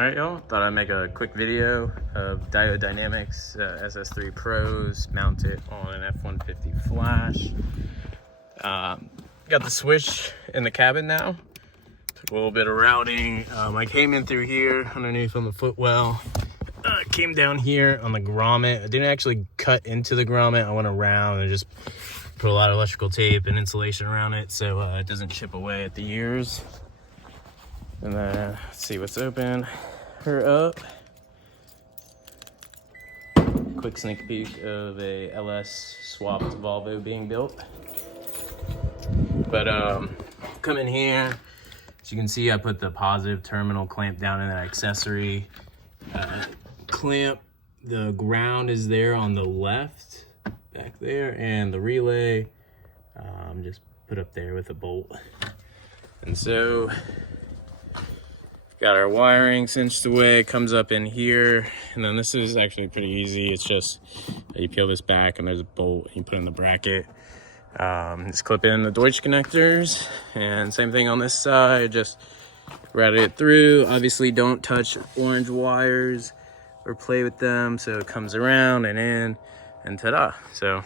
Alright y'all, thought I'd make a quick video of Diode Dynamics SS3 Pros mounted on an F150 flash. Got the switch in the cabin now. Took a little bit of routing. I came in through here underneath on the footwell. Came down here on the grommet. I didn't actually cut into the grommet. I went around and just put a lot of electrical tape and insulation around it so it doesn't chip away at the ears. And then let's see what's open. Her up. Quick sneak peek of a LS swapped Volvo being built. But come in here. As you can see, I put the positive terminal clamp down in that accessory clamp. The ground is there on the left back there, and the relay just put up there with a bolt. And so got our wiring cinched away, comes up in here, and then this is actually pretty easy. It's just you peel this back and there's a bolt, you put in the bracket. Just clip in the Deutsch connectors, and same thing on this side, just route it through. Obviously don't touch orange wires or play with them, so it comes around and in, and ta-da. So